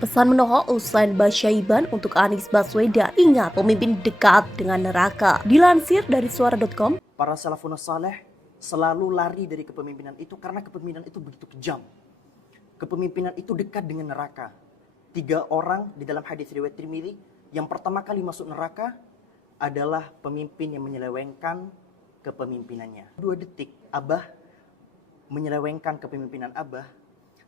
Pesan Menoho Usain Basyaiban untuk Anies Baswedan, ingat pemimpin dekat dengan neraka. Dilansir dari suara.com. Para salafun saleh selalu lari dari kepemimpinan itu karena kepemimpinan itu begitu kejam. Kepemimpinan itu dekat dengan neraka. 3 orang di dalam hadis riwayat Tirmidzi yang pertama kali masuk neraka adalah pemimpin yang menyelewengkan kepemimpinannya. 2 detik Abah menyelewengkan kepemimpinan Abah.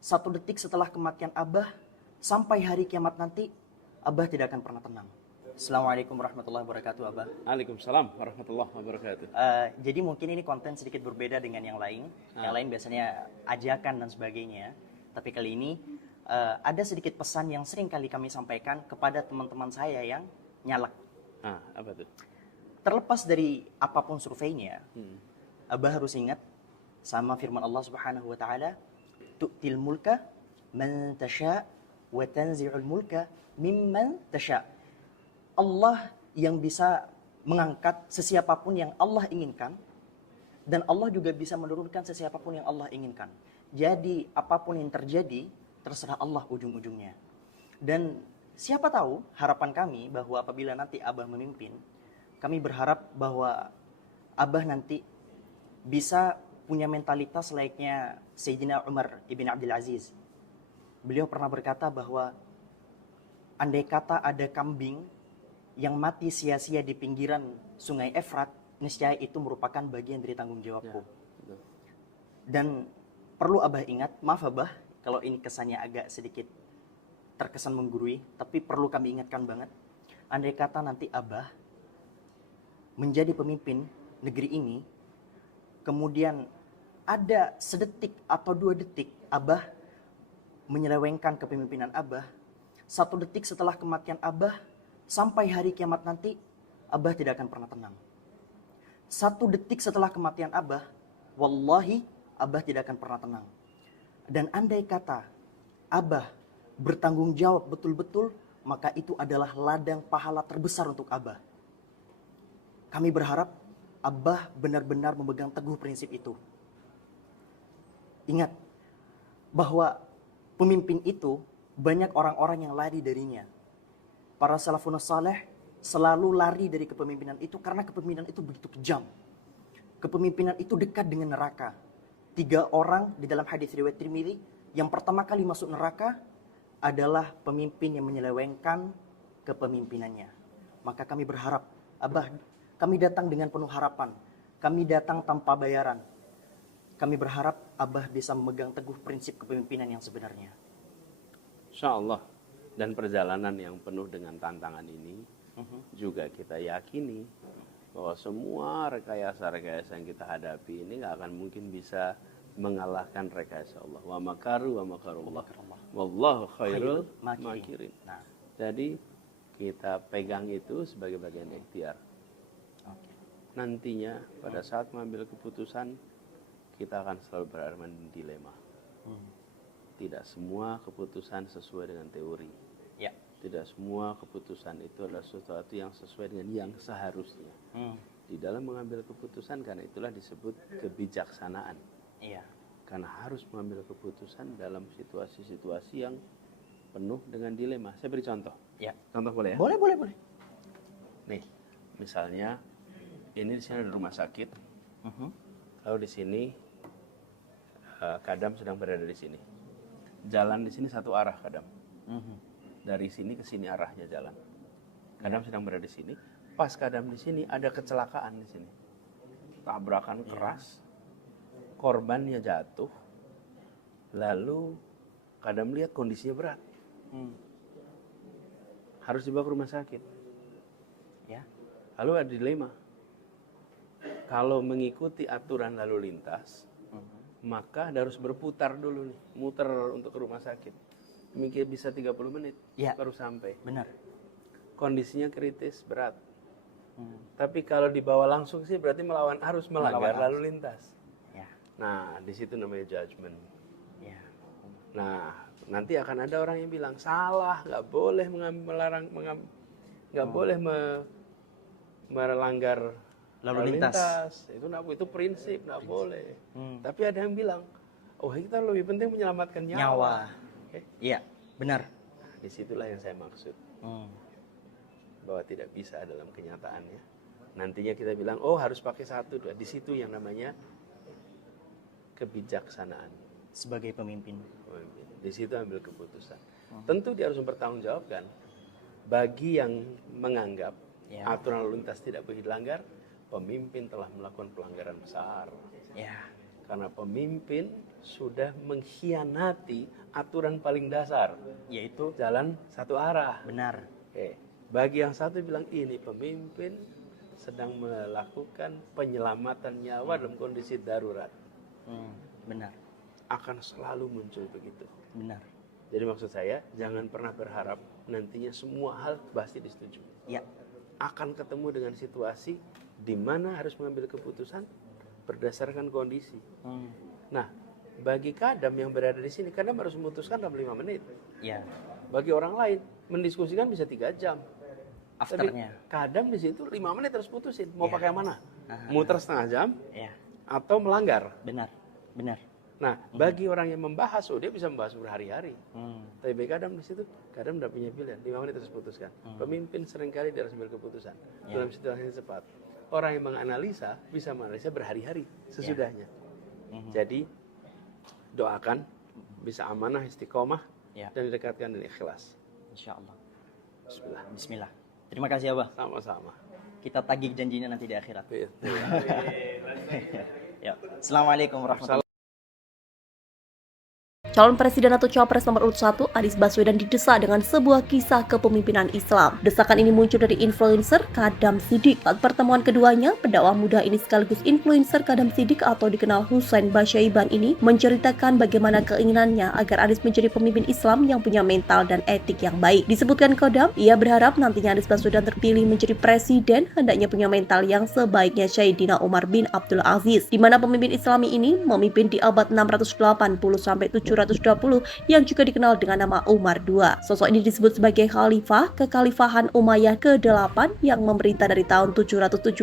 1 detik setelah kematian Abah sampai hari kiamat nanti, Abah tidak akan pernah tenang. Assalamualaikum warahmatullahi wabarakatuh, Abah. Waalaikumsalam warahmatullahi wabarakatuh. Jadi mungkin ini konten sedikit berbeda dengan yang lain. Yang lain biasanya ajakan dan sebagainya. Tapi kali ini ada sedikit pesan yang sering kali kami sampaikan kepada teman-teman saya yang nyalak. Apa tuh? Terlepas dari apapun surveinya, Abah harus ingat sama firman Allah Subhanahu wa taala, "Tu'til mulka man tasha' wa tanzi'ul mulka mimman tasha'." Allah yang bisa mengangkat sesiapapun yang Allah inginkan, dan Allah juga bisa menurunkan sesiapapun yang Allah inginkan. Jadi apapun yang terjadi terserah Allah ujung-ujungnya. Dan siapa tahu harapan kami bahwa apabila nanti Abah memimpin, kami berharap bahwa Abah nanti bisa punya mentalitas layaknya Sayyidina Umar ibn Abdul Aziz. Beliau pernah berkata bahwa andai kata ada kambing yang mati sia-sia di pinggiran sungai Efrat, niscaya itu merupakan bagian dari tanggung jawabku. Ya, Dan perlu Abah ingat, maaf Abah kalau ini kesannya agak sedikit terkesan menggurui, tapi perlu kami ingatkan banget. Andai kata nanti Abah menjadi pemimpin negeri ini, kemudian ada sedetik atau 2 detik Abah menyelewengkan kepemimpinan Abah, 1 detik setelah kematian Abah sampai hari kiamat nanti, Abah tidak akan pernah tenang. 1 detik setelah kematian Abah, wallahi Abah tidak akan pernah tenang. Dan andai kata Abah bertanggung jawab betul-betul, maka itu adalah ladang pahala terbesar untuk Abah. Kami berharap Abah benar-benar memegang teguh prinsip itu. Ingat bahwa pemimpin itu banyak orang-orang yang lari darinya. Para salafun saleh selalu lari dari kepemimpinan itu karena kepemimpinan itu begitu kejam. Kepemimpinan itu dekat dengan neraka. 3 orang di dalam hadis riwayat Tirmidzi yang pertama kali masuk neraka adalah pemimpin yang menyelewengkan kepemimpinannya. Maka kami berharap, Abah, kami datang dengan penuh harapan. Kami datang tanpa bayaran. Kami berharap Abah bisa memegang teguh prinsip kepemimpinan yang sebenarnya. Insya Allah. Dan perjalanan yang penuh dengan tantangan ini juga kita yakini bahwa semua rekayasa-rekayasa yang kita hadapi ini nggak akan mungkin bisa mengalahkan rekayasa Allah. Wa makaru wa makarullah. Wallahu khairul makirin. Nah, Jadi kita pegang itu sebagai bagian ikhtiar. Nantinya pada saat mengambil keputusan, kita akan selalu berada di dilema. Tidak semua keputusan sesuai dengan teori. ya. Tidak semua keputusan itu adalah sesuatu yang sesuai dengan yang seharusnya. Di dalam mengambil keputusan, karena itulah disebut kebijaksanaan. Iya. Karena harus mengambil keputusan dalam situasi-situasi yang penuh dengan dilema. Saya beri contoh. Ya. Contoh boleh ya? Boleh. Nih, misalnya ini di sini ada rumah sakit. Lalu di sini Kadam sedang berada di sini. Jalan di sini satu arah Kadam. Dari sini ke sini arahnya jalan. Kadam sedang berada di sini. Pas Kadam di sini ada kecelakaan di sini. Tabrakan keras. Korbannya jatuh. Lalu Kadam lihat kondisinya berat. Harus dibawa ke rumah sakit. Ya. Lalu ada dilema. Kalau mengikuti aturan lalu lintas, maka harus berputar dulu nih, muter untuk ke rumah sakit. Mungkin bisa 30 menit Ya. baru sampai. Benar. Kondisinya kritis, berat. Tapi kalau dibawa langsung sih berarti harus melanggar Melawan lalu lintas. Ya. Nah, di situ namanya judgment. Ya. Nah, nanti akan ada orang yang bilang salah, nggak boleh nggak boleh melanggar Lalu lintas. Itu prinsip, nggak boleh. Tapi ada yang bilang, oh kita lebih penting menyelamatkan nyawa. Nyawa. Iya, benar. Disitulah yang saya maksud. Bahwa tidak bisa dalam kenyataannya. Nantinya kita bilang, oh harus pakai 1, 2. Di situ yang namanya kebijaksanaan. Sebagai pemimpin. Di situ ambil keputusan. Tentu dia harus mempertanggungjawabkan. Bagi yang menganggap aturan lalu lintas tidak boleh dilanggar, pemimpin telah melakukan pelanggaran besar. Karena pemimpin sudah mengkhianati aturan paling dasar, yaitu jalan satu arah. benar. Bagi yang satu bilang ini pemimpin sedang melakukan penyelamatan nyawa dalam kondisi darurat. Benar. Akan selalu muncul begitu. Benar. Jadi maksud saya, jangan pernah berharap nantinya semua hal pasti disetujui. Akan ketemu dengan situasi di mana harus mengambil keputusan berdasarkan kondisi. Nah, bagi kadam yang berada di sini, kadam harus memutuskan dalam 5 menit. Bagi orang lain, mendiskusikan bisa 3 jam. Afternya. Tapi kadam di situ 5 menit harus putusin. Mau pakai yang mana? Muter setengah jam atau melanggar. Benar. Nah, bagi orang yang membahas, dia bisa membahas berhari-hari. Tapi bagi kadam di situ, kadam tidak punya pilihan. 5 menit harus putuskan. Pemimpin seringkali dia harus ambil keputusan dalam situasi yang cepat. Orang yang menganalisa bisa menganalisa berhari-hari sesudahnya. Jadi doakan bisa amanah, istiqomah, dan didekatkan dengan ikhlas. Insya Allah. Bismillah. Terima kasih Abah. Sama-sama. Kita tagih janjinya nanti di akhirat. Ya. Assalamualaikum warahmatullahi wabarakatuh. Calon presiden atau cawapres nomor urut 1, Anies Baswedan didesak dengan sebuah kisah kepemimpinan Islam. Desakan ini muncul dari influencer Kadam Siddiq. Saat pertemuan keduanya, pendakwah muda ini sekaligus influencer Kadam Siddiq atau dikenal Husain Basyaiban ini menceritakan bagaimana keinginannya agar Anies menjadi pemimpin Islam yang punya mental dan etik yang baik. Disebutkan Kadam, ia berharap nantinya Anies Baswedan terpilih menjadi presiden hendaknya punya mental yang sebaiknya Sayyidina Umar bin Abdul Aziz, di mana pemimpin Islami ini memimpin di abad 680-720 yang juga dikenal dengan nama Umar II. Sosok ini disebut sebagai khalifah kekhalifahan Umayyah ke-8 yang memerintah dari tahun 717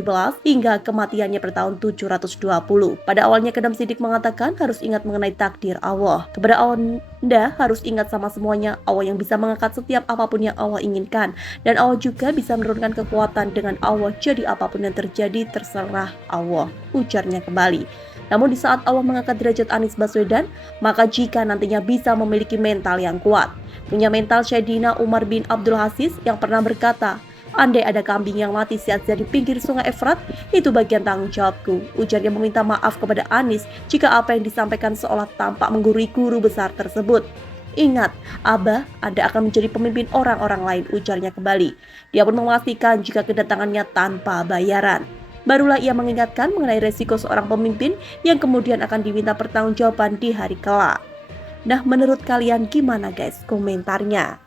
hingga kematiannya pada tahun 720. Pada awalnya Kadam Siddiq mengatakan harus ingat mengenai takdir Allah. Kepada Anda harus ingat sama semuanya, Allah yang bisa mengangkat setiap apapun yang Allah inginkan, dan Allah juga bisa menurunkan kekuatan dengan Allah, jadi apapun yang terjadi terserah Allah, ujarnya kembali. Namun di saat Allah mengangkat derajat Anies Baswedan, maka jika nantinya bisa memiliki mental yang kuat, punya mental Sayyidina Umar bin Abdul Aziz yang pernah berkata, andai ada kambing yang mati sia-sia di pinggir sungai Efrat, itu bagian tanggung jawabku. Ujarnya meminta maaf kepada Anies jika apa yang disampaikan seolah tampak menggurui guru besar tersebut. Ingat, Abah, Anda akan menjadi pemimpin orang-orang lain, ujarnya kembali. Dia pun memastikan jika kedatangannya tanpa bayaran. Barulah ia mengingatkan mengenai resiko seorang pemimpin yang kemudian akan diminta pertanggungjawaban di hari kelak. Nah, menurut kalian gimana guys komentarnya?